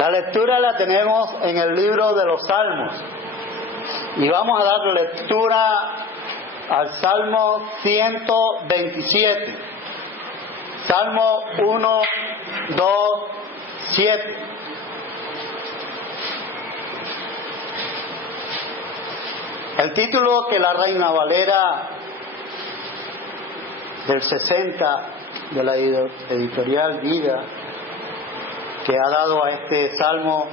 La lectura la tenemos en el libro de los Salmos. Y vamos a dar lectura al Salmo 127. Salmo 1, 2, 7. El título que la Reina Valera del 60 de la editorial Vida, que ha dado a este salmo,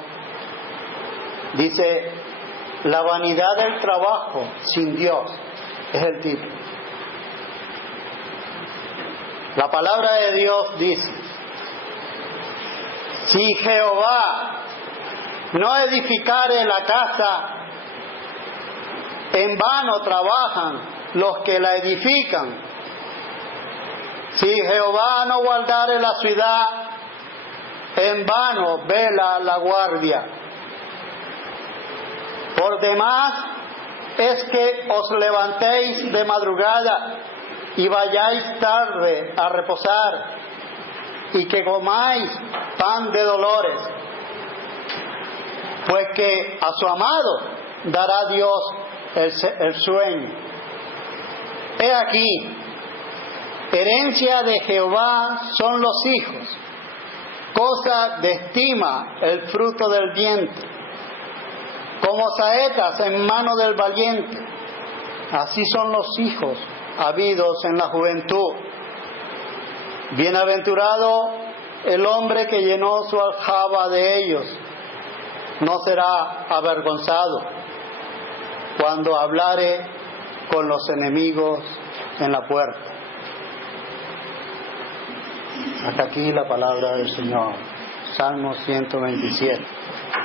dice: la vanidad del trabajo sin Dios, es el título. La palabra de Dios dice: si Jehová no edificare la casa, en vano trabajan los que la edifican. Si Jehová no guardare la ciudad, en vano vela la guardia. Por demás es que os levantéis de madrugada y vayáis tarde a reposar, y que comáis pan de dolores, pues que a su amado dará Dios el sueño. He aquí, herencia de Jehová son los hijos, cosa de estima el fruto del vientre. Como saetas en mano del valiente, así son los hijos habidos en la juventud. Bienaventurado el hombre que llenó su aljaba de ellos, no será avergonzado cuando hablare con los enemigos en la puerta. Hasta aquí la palabra del Señor. Salmo 127.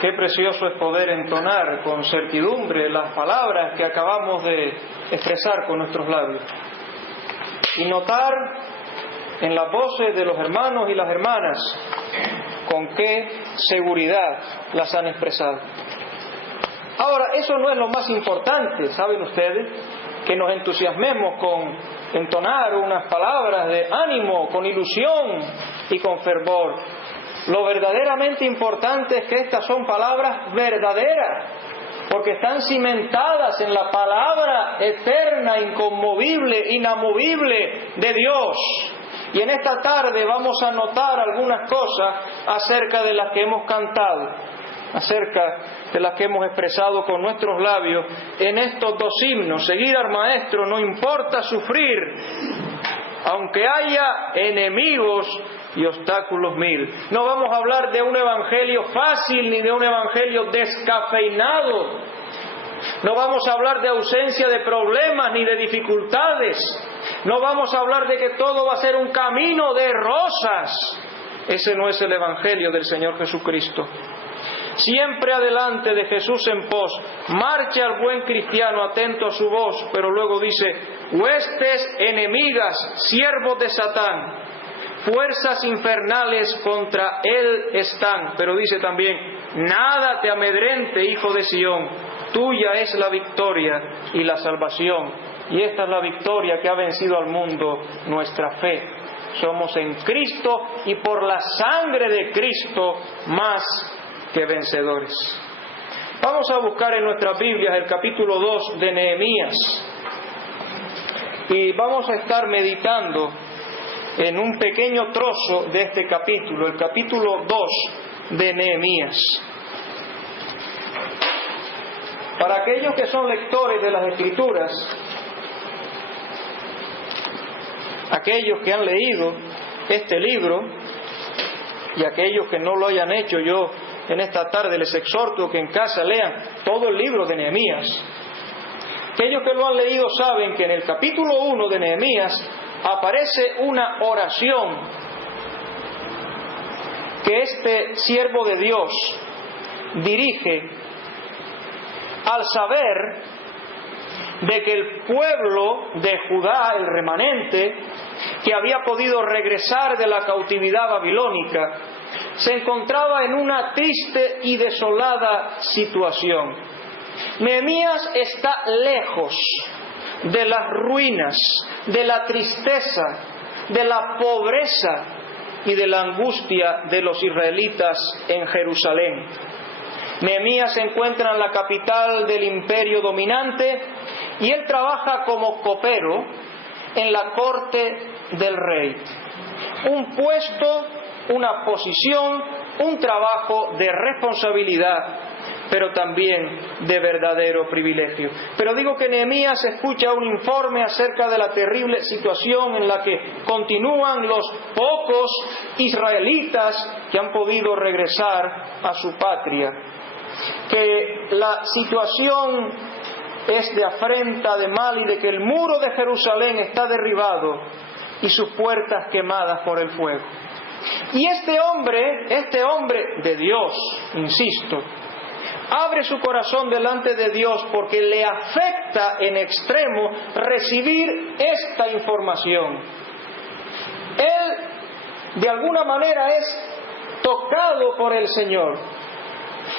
Qué precioso es poder entonar con certidumbre las palabras que acabamos de expresar con nuestros labios y notar en las voces de los hermanos y las hermanas con qué seguridad las han expresado. Ahora, eso no es lo más importante, ¿saben ustedes? Que nos entusiasmemos con entonar unas palabras de ánimo, con ilusión y con fervor. Lo verdaderamente importante es que estas son palabras verdaderas, porque están cimentadas en la palabra eterna, inconmovible, inamovible de Dios. Y en esta tarde vamos a notar algunas cosas acerca de las que hemos cantado, acerca de las que hemos expresado con nuestros labios en estos dos himnos. Seguir al Maestro no importa sufrir, aunque haya enemigos y obstáculos mil. No vamos a hablar de un evangelio fácil ni de un evangelio descafeinado. No vamos a hablar de ausencia de problemas ni de dificultades. No vamos a hablar de que todo va a ser un camino de rosas. Ese no es el evangelio del Señor Jesucristo. Siempre adelante de Jesús en pos, marcha el buen cristiano atento a su voz, pero luego dice: huestes enemigas, siervos de Satán, fuerzas infernales contra él están. Pero dice también: nada te amedrente, hijo de Sión, tuya es la victoria y la salvación. Y esta es la victoria que ha vencido al mundo, nuestra fe. Somos en Cristo y por la sangre de Cristo más que vencedores. Vamos a buscar en nuestras Biblias el capítulo 2 de Nehemías y vamos a estar meditando en un pequeño trozo de este capítulo, el capítulo 2 de Nehemías. Para aquellos que son lectores de las Escrituras, aquellos que han leído este libro y aquellos que no lo hayan hecho, yo en esta tarde les exhorto que en casa lean todo el libro de Nehemías. Aquellos que lo han leído saben que en el capítulo 1 de Nehemías aparece una oración que este siervo de Dios dirige al saber de que el pueblo de Judá, el remanente, que había podido regresar de la cautividad babilónica, se encontraba en una triste y desolada situación. Nehemías está lejos de las ruinas, de la tristeza, de la pobreza y de la angustia de los israelitas en Jerusalén. Nehemías se encuentra en la capital del imperio dominante y él trabaja como copero en la corte del rey. Un puesto, una posición, un trabajo de responsabilidad, pero también de verdadero privilegio. Pero digo que Nehemías escucha un informe acerca de la terrible situación en la que continúan los pocos israelitas que han podido regresar a su patria. Que la situación es de afrenta, de mal, y de que el muro de Jerusalén está derribado y sus puertas quemadas por el fuego. Y este hombre de Dios, insisto, abre su corazón delante de Dios porque le afecta en extremo recibir esta información. Él, de alguna manera, es tocado por el Señor.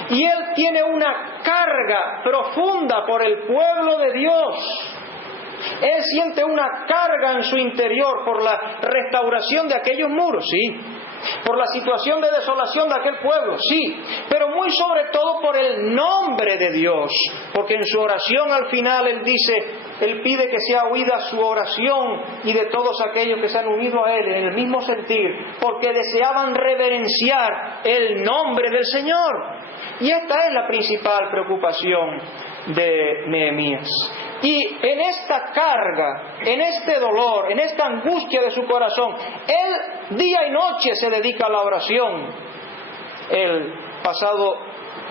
Y él tiene una carga profunda por el pueblo de Dios. Él siente una carga en su interior por la restauración de aquellos muros, sí. Por la situación de desolación de aquel pueblo, sí. Pero muy sobre todo por el nombre de Dios. Porque en su oración al final él pide que sea oída su oración y de todos aquellos que se han unido a él en el mismo sentir. Porque deseaban reverenciar el nombre del Señor. Y esta es la principal preocupación de Nehemías. Y en esta carga, en este dolor, en esta angustia de su corazón, él día y noche se dedica a la oración. El pasado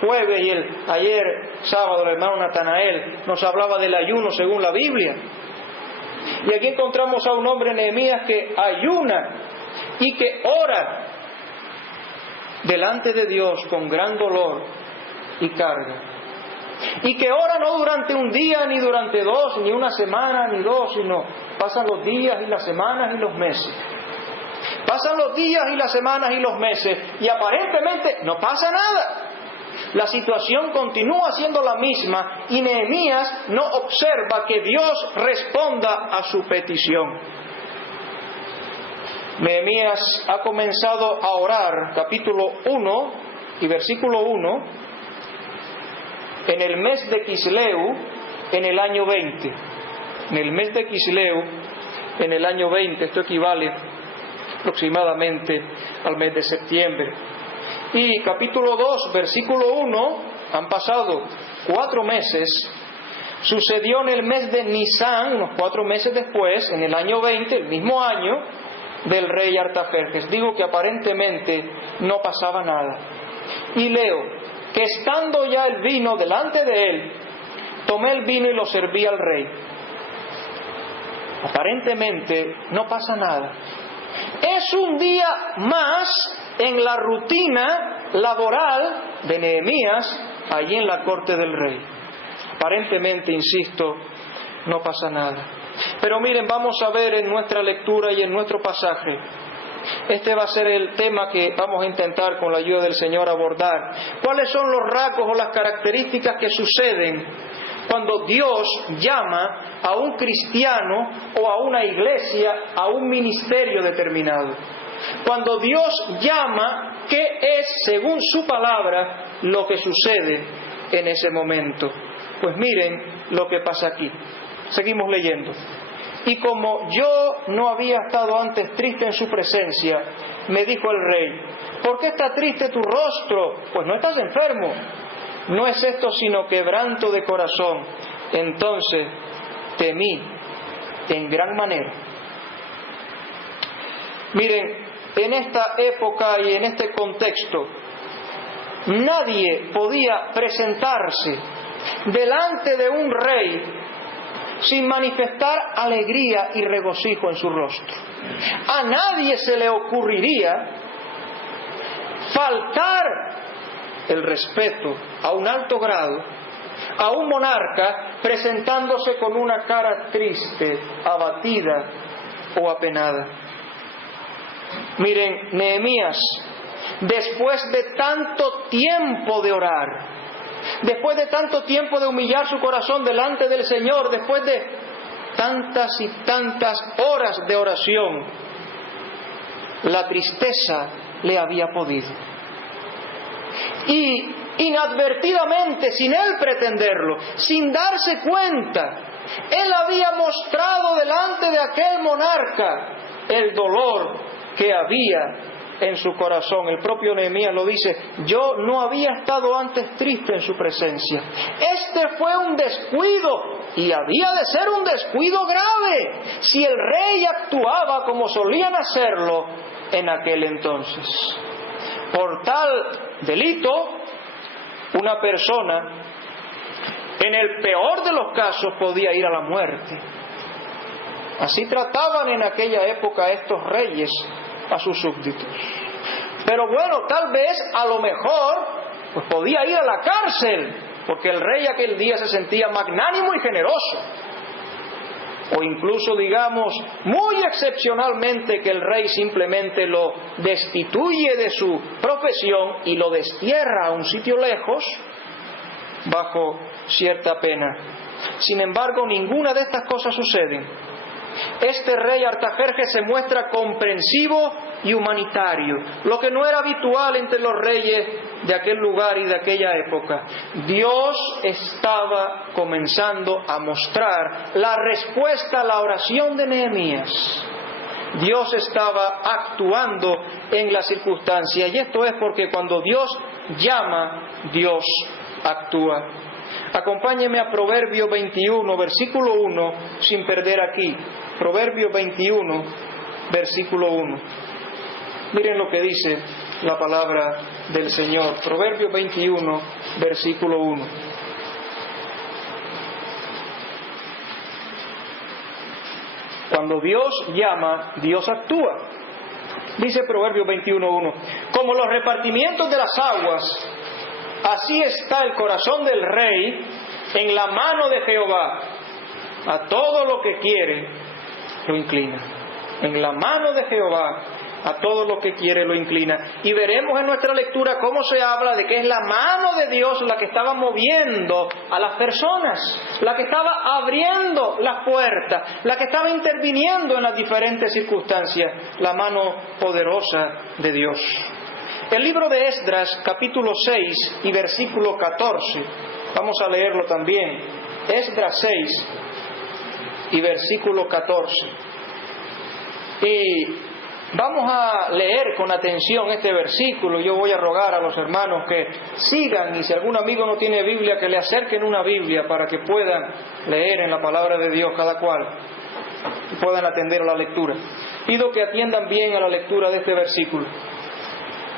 jueves y ayer sábado el hermano Natanael nos hablaba del ayuno según la Biblia. Y aquí encontramos a un hombre, Nehemías, que ayuna y que ora delante de Dios con gran dolor y carga. Y que ora no durante un día, ni durante dos, ni una semana, ni dos, sino pasan los días y las semanas y los meses. Pasan los días y las semanas y los meses y aparentemente no pasa nada. La situación continúa siendo la misma y Nehemías no observa que Dios responda a su petición. Nehemías ha comenzado a orar, capítulo 1 y versículo 1, en el mes de Quisleu, en el año 20. En el mes de Quisleu, en el año 20, esto equivale aproximadamente al mes de septiembre. Y capítulo 2, versículo 1, han pasado 4 meses. Sucedió en el mes de Nisán, unos 4 meses después, en el año 20, el mismo año del rey Artajerjes. Digo que aparentemente no pasaba nada. Y leo que estando ya el vino delante de él, tomé el vino y lo serví al rey. Aparentemente no pasa nada. Es un día más en la rutina laboral de Nehemías allí en la corte del rey. Aparentemente, insisto, no pasa nada. Pero miren, vamos a ver en nuestra lectura y en nuestro pasaje. Este va a ser el tema que vamos a intentar con la ayuda del Señor abordar. ¿Cuáles son los rasgos o las características que suceden cuando Dios llama a un cristiano o a una iglesia a un ministerio determinado? Cuando Dios llama, ¿qué es, según su palabra, lo que sucede en ese momento? Pues miren lo que pasa aquí. Seguimos leyendo. Y como yo no había estado antes triste en su presencia, me dijo el rey: ¿por qué está triste tu rostro? Pues no estás enfermo. No es esto sino quebranto de corazón. Entonces temí en gran manera. Miren, en esta época y en este contexto, nadie podía presentarse delante de un rey sin manifestar alegría y regocijo en su rostro. A nadie se le ocurriría faltar el respeto a un alto grado a un monarca presentándose con una cara triste, abatida o apenada. Miren, Nehemías, después de tanto tiempo de orar, después de tanto tiempo de humillar su corazón delante del Señor, después de tantas y tantas horas de oración, la tristeza le había podido. Y inadvertidamente, sin él pretenderlo, sin darse cuenta, él había mostrado delante de aquel monarca el dolor que había en su corazón. El propio Nehemías lo dice: yo no había estado antes triste en su presencia. Este fue un descuido, y había de ser un descuido grave, si el rey actuaba como solían hacerlo en aquel entonces. Por tal delito, una persona, en el peor de los casos, podía ir a la muerte. Así trataban en aquella época estos reyes a sus súbditos. Pero bueno, tal vez, a lo mejor, pues podía ir a la cárcel, porque el rey aquel día se sentía magnánimo y generoso. O incluso, digamos, muy excepcionalmente, que el rey simplemente lo destituye de su profesión y lo destierra a un sitio lejos bajo cierta pena. Sin embargo, ninguna de estas cosas sucede. Este rey Artajerjes se muestra comprensivo y humanitario, lo que no era habitual entre los reyes de aquel lugar y de aquella época. Dios estaba comenzando a mostrar la respuesta a la oración de Nehemías. Dios estaba actuando en la circunstancia, y esto es porque cuando Dios llama, Dios actúa. Acompáñeme a Proverbio 21, versículo 1, sin perder aquí. Proverbio 21, versículo 1. Miren lo que dice la palabra del Señor. Proverbio 21, versículo 1. Cuando Dios llama, Dios actúa. Dice Proverbio 21:1: como los repartimientos de las aguas, así está el corazón del rey en la mano de Jehová. A todo lo que quiere lo inclina. En la mano de Jehová, a todo lo que quiere lo inclina. Y veremos en nuestra lectura cómo se habla de que es la mano de Dios la que estaba moviendo a las personas, la que estaba abriendo las puertas, la que estaba interviniendo en las diferentes circunstancias, la mano poderosa de Dios. El libro de Esdras, capítulo 6 y versículo 14, vamos a leerlo también. Esdras 6 y versículo 14. Y vamos a leer con atención este versículo. Yo voy a rogar a los hermanos que sigan, y si algún amigo no tiene Biblia, que le acerquen una Biblia para que puedan leer en la palabra de Dios cada cual y puedan atender a la lectura. Pido que atiendan bien a la lectura de este versículo.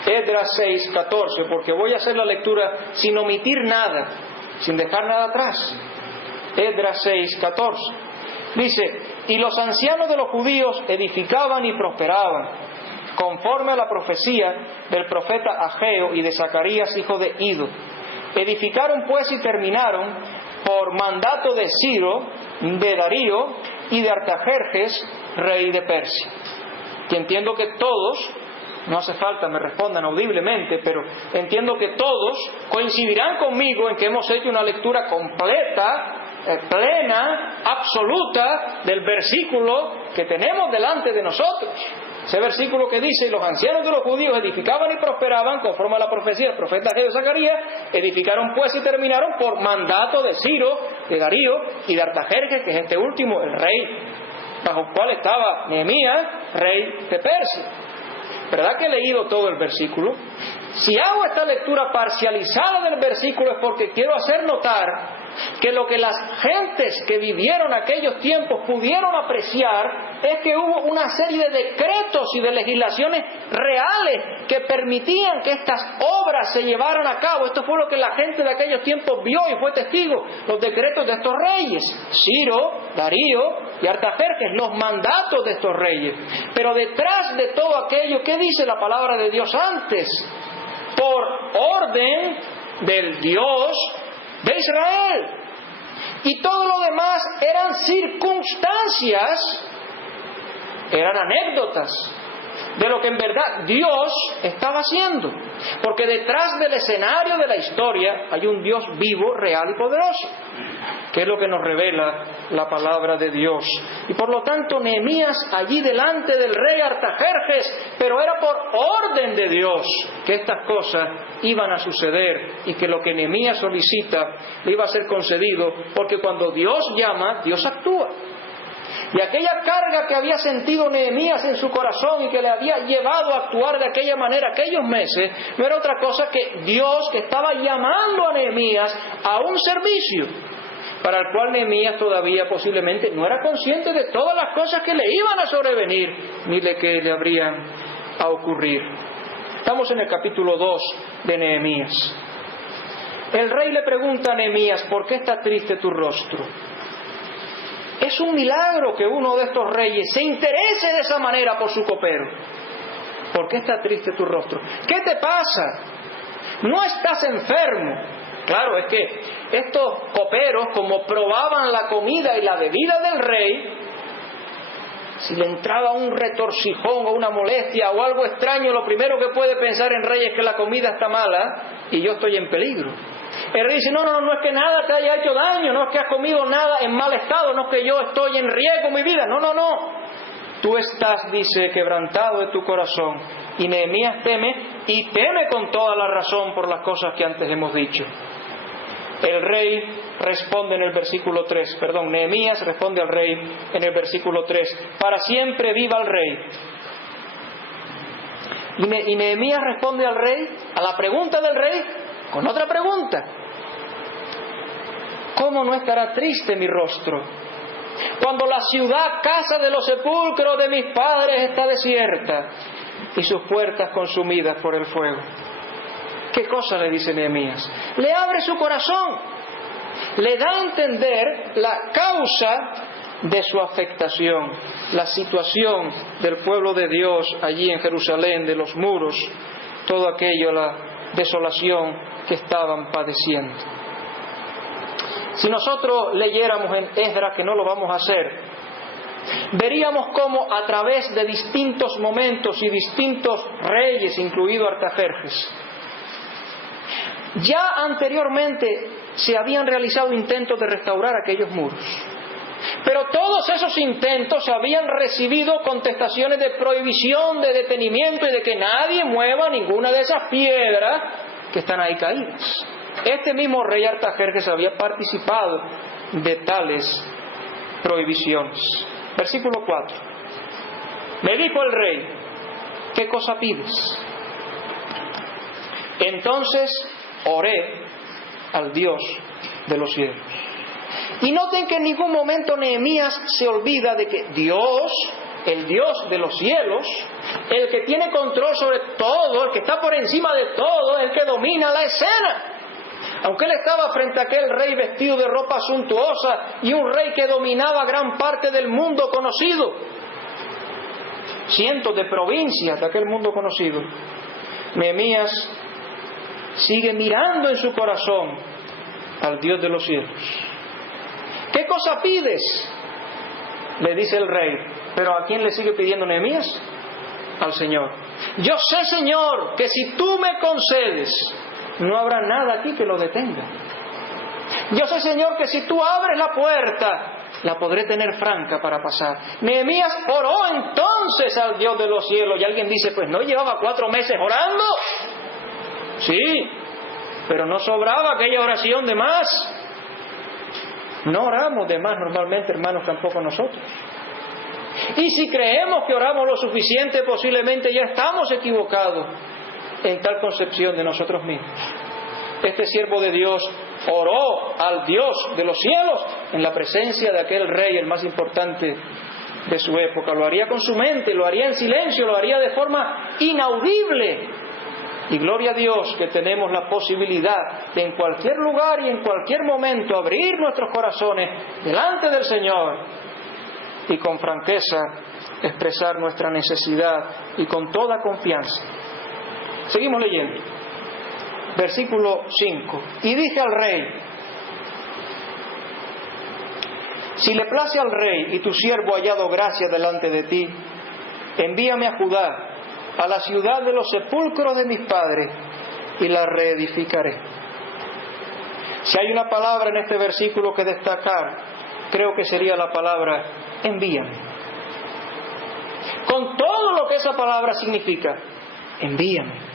Esdras 6, 14, porque voy a hacer la lectura sin omitir nada, sin dejar nada atrás. Esdras 6, 14. Dice: y los ancianos de los judíos edificaban y prosperaban, conforme a la profecía del profeta Ageo y de Zacarías, hijo de Ido. Edificaron pues y terminaron por mandato de Ciro, de Darío y de Artajerjes, rey de Persia. Que entiendo que todos, no hace falta me respondan audiblemente, pero entiendo que todos coincidirán conmigo en que hemos hecho una lectura completa, plena, absoluta del versículo que tenemos delante de nosotros. Ese versículo que dice: los ancianos de los judíos edificaban y prosperaban, conforme a la profecía del profeta Ageo de Zacarías. Edificaron pues y terminaron por mandato de Ciro, de Darío y de Artajerjes, que es este último, el rey bajo el cual estaba Nehemías, rey de Persia. ¿Verdad que he leído todo el versículo? Si hago esta lectura parcializada del versículo es porque quiero hacer notar que lo que las gentes que vivieron aquellos tiempos pudieron apreciar es que hubo una serie de decretos y de legislaciones reales que permitían que estas obras se llevaran a cabo. Esto fue lo que la gente de aquellos tiempos vio y fue testigo: los decretos de estos reyes, Ciro, Darío y Artajerjes, los mandatos de estos reyes. Pero detrás de todo aquello, ¿qué dice la palabra de Dios antes? Por orden del Dios de Israel. Y todo lo demás eran circunstancias, eran anécdotas, de lo que en verdad Dios estaba haciendo. Porque detrás del escenario de la historia hay un Dios vivo, real y poderoso, que es lo que nos revela la palabra de Dios. Y por lo tanto Nehemías allí delante del rey Artajerjes, pero era por orden de Dios que estas cosas iban a suceder y que lo que Nehemías solicita le iba a ser concedido, porque cuando Dios llama, Dios actúa. Y aquella carga que había sentido Nehemías en su corazón y que le había llevado a actuar de aquella manera aquellos meses, no era otra cosa que Dios que estaba llamando a Nehemías a un servicio para el cual Nehemías todavía posiblemente no era consciente de todas las cosas que le iban a sobrevenir ni de que le habrían a ocurrir. Estamos en el capítulo 2 de Nehemías. El rey le pregunta a Nehemías: ¿por qué está triste tu rostro? Es un milagro que uno de estos reyes se interese de esa manera por su copero. ¿Por qué está triste tu rostro? ¿Qué te pasa? ¿No estás enfermo? Claro, es que estos coperos, como probaban la comida y la bebida del rey, si le entraba un retorcijón o una molestia o algo extraño, lo primero que puede pensar el rey es que la comida está mala y yo estoy en peligro. El rey dice: no es que nada te haya hecho daño, no es que has comido nada en mal estado, no es que yo estoy en riesgo mi vida, no. Tú estás, dice, quebrantado de tu corazón. Y Nehemías teme, y teme con toda la razón por las cosas que antes hemos dicho. El rey responde en el versículo 3, Nehemías responde al rey en el versículo 3: para siempre viva el rey. Y Nehemías responde al rey, a la pregunta del rey, con otra pregunta: ¿cómo no estará triste mi rostro cuando la ciudad, casa de los sepulcros de mis padres, está desierta y sus puertas consumidas por el fuego? ¿Qué cosa le dice Nehemías? Le abre su corazón, le da a entender la causa de su afectación, la situación del pueblo de Dios allí en Jerusalén, de los muros, todo aquello, la desolación que estaban padeciendo. Si nosotros leyéramos en Esdras, que no lo vamos a hacer, veríamos cómo a través de distintos momentos y distintos reyes, incluido Artajerjes, ya anteriormente se habían realizado intentos de restaurar aquellos muros. Pero todos esos intentos habían recibido contestaciones de prohibición, de detenimiento y de que nadie mueva ninguna de esas piedras que están ahí caídas. Este mismo rey Artajerjes había participado de tales prohibiciones. Versículo 4. Me dijo el rey: ¿qué cosa pides? Entonces oré al Dios de los cielos. Y noten que en ningún momento Nehemías se olvida de que Dios, el Dios de los cielos, el que tiene control sobre todo, el que está por encima de todo, el que domina la escena. Aunque él estaba frente a aquel rey vestido de ropa suntuosa y un rey que dominaba gran parte del mundo conocido, cientos de provincias de aquel mundo conocido, Nehemías sigue mirando en su corazón al Dios de los cielos. ¿Qué cosa pides?, le dice el rey. ¿Pero a quién le sigue pidiendo Nehemías? Al Señor. Yo sé, Señor, que si tú me concedes, no habrá nada aquí que lo detenga. Yo sé, Señor, que si tú abres la puerta, la podré tener franca para pasar. Nehemías oró entonces al Dios de los cielos. Y alguien dice: pues ¿no llevaba 4 meses orando? Sí, pero no sobraba aquella oración de más. No oramos de más normalmente, hermanos, tampoco nosotros. Y si creemos que oramos lo suficiente, posiblemente ya estamos equivocados en tal concepción de nosotros mismos. Este siervo de Dios oró al Dios de los cielos en la presencia de aquel rey, el más importante de su época. Lo haría con su mente, lo haría en silencio, lo haría de forma inaudible. Y gloria a Dios que tenemos la posibilidad de en cualquier lugar y en cualquier momento abrir nuestros corazones delante del Señor y con franqueza expresar nuestra necesidad y con toda confianza. Seguimos leyendo. Versículo 5. Y dije al rey: si le place al rey y tu siervo hallado gracia delante de ti, envíame a Judá a la ciudad de los sepulcros de mis padres y la reedificaré. Si hay una palabra en este versículo que destacar, creo que sería la palabra envíame. Con todo lo que esa palabra significa, envíame.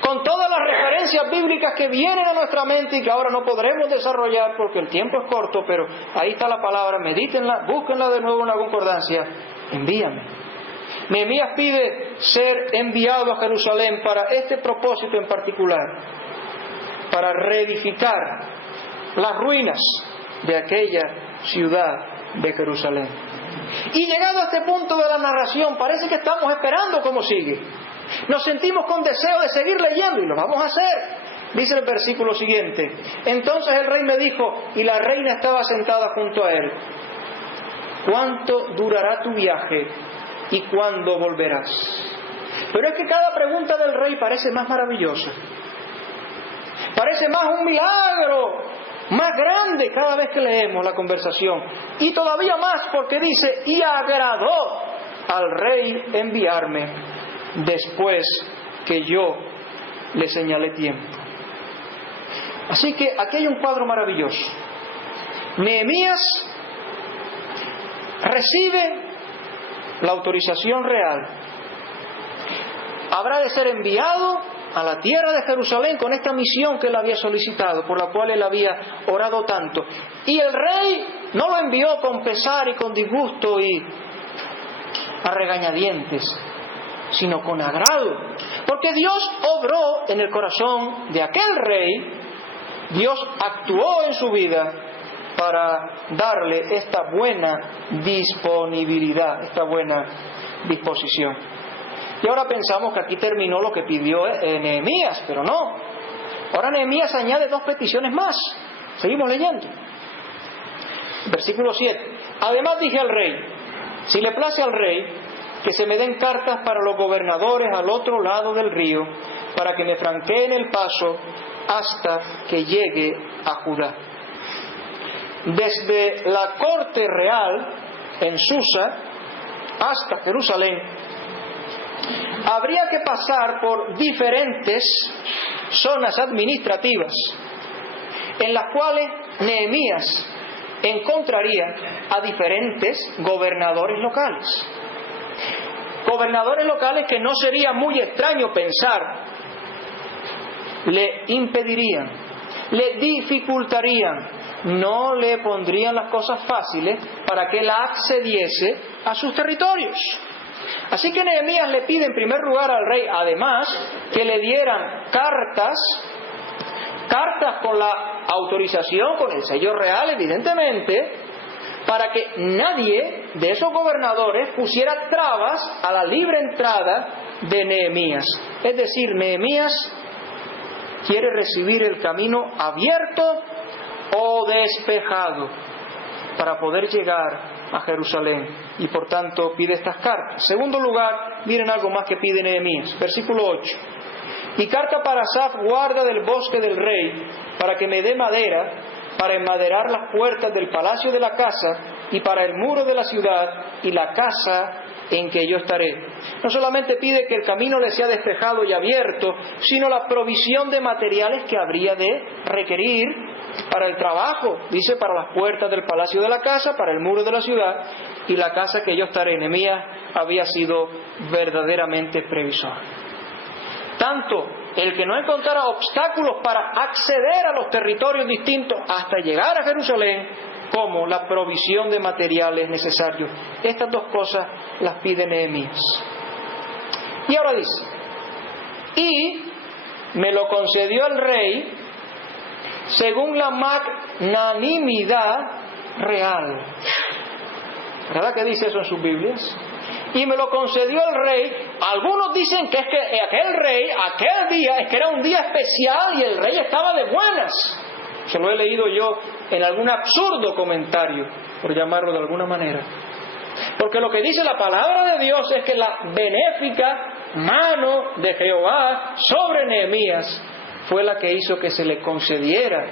Con todas las referencias bíblicas que vienen a nuestra mente y que ahora no podremos desarrollar porque el tiempo es corto, pero ahí está la palabra, medítenla, búsquenla de nuevo en la concordancia, envíame. Nehemías pide ser enviado a Jerusalén para este propósito en particular, para reedificar las ruinas de aquella ciudad de Jerusalén. Y llegado a este punto de la narración, parece que estamos esperando cómo sigue. Nos sentimos con deseo de seguir leyendo y lo vamos a hacer. Dice el versículo siguiente: entonces el rey me dijo, y la reina estaba sentada junto a él: ¿cuánto durará tu viaje y cuándo volverás? Pero es que cada pregunta del rey parece más maravillosa, parece más un milagro, más grande cada vez que leemos la conversación. Y todavía más porque dice: y agradó al rey enviarme después que yo le señalé tiempo. Así que aquí hay un cuadro maravilloso. Nehemías recibe la autorización real. Habrá de ser enviado a la tierra de Jerusalén con esta misión que él había solicitado, por la cual él había orado tanto. Y el rey no lo envió con pesar y con disgusto y a regañadientes, sino con agrado, porque Dios obró en el corazón de aquel rey. Dios actuó en su vida para darle esta buena disponibilidad, esta buena disposición. Y ahora pensamos que aquí terminó lo que pidió Nehemías, pero no. Ahora Nehemías añade 2 peticiones más. Seguimos leyendo. Versículo 7. Además dije al rey: si le place al rey, que se me den cartas para los gobernadores al otro lado del río, para que me franqueen el paso hasta que llegue a Judá. Desde la corte real en Susa hasta Jerusalén habría que pasar por diferentes zonas administrativas en las cuales Nehemías encontraría a diferentes gobernadores locales. Gobernadores locales que no sería muy extraño pensar le impedirían, le dificultarían, no le pondrían las cosas fáciles para que él accediese a sus territorios. Así que Nehemías le pide en primer lugar al rey, además, que le dieran cartas con la autorización, con el sello real, evidentemente, para que nadie de esos gobernadores pusiera trabas a la libre entrada de Nehemías. Es decir, Nehemías quiere recibir el camino abierto o despejado para poder llegar a Jerusalén, y por tanto pide estas cartas. Segundo lugar, miren algo más que pide Nehemías, versículo 8: y carta para Asaf, guarda del bosque del rey, para que me dé madera para enmaderar las puertas del palacio de la casa y para el muro de la ciudad y la casa en que yo estaré. No solamente pide que el camino le sea despejado y abierto, sino la provisión de materiales que habría de requerir para el trabajo. Dice: para las puertas del palacio de la casa, para el muro de la ciudad y la casa que yo estaré. Nehemías había sido verdaderamente previsor. Tanto el que no encontrara obstáculos para acceder a los territorios distintos hasta llegar a Jerusalén, como la provisión de materiales necesarios. Estas 2 cosas las pide Nehemías. Y ahora dice: y me lo concedió el rey según la magnanimidad real. ¿Verdad que dice eso en sus Biblias? Y me lo concedió el rey. Algunos dicen que es que aquel rey, aquel día, es que era un día especial y el rey estaba de buenas. Se lo he leído yo en algún absurdo comentario, por llamarlo de alguna manera. Porque lo que dice la palabra de Dios es que la benéfica mano de Jehová sobre Nehemías fue la que hizo que se le concediera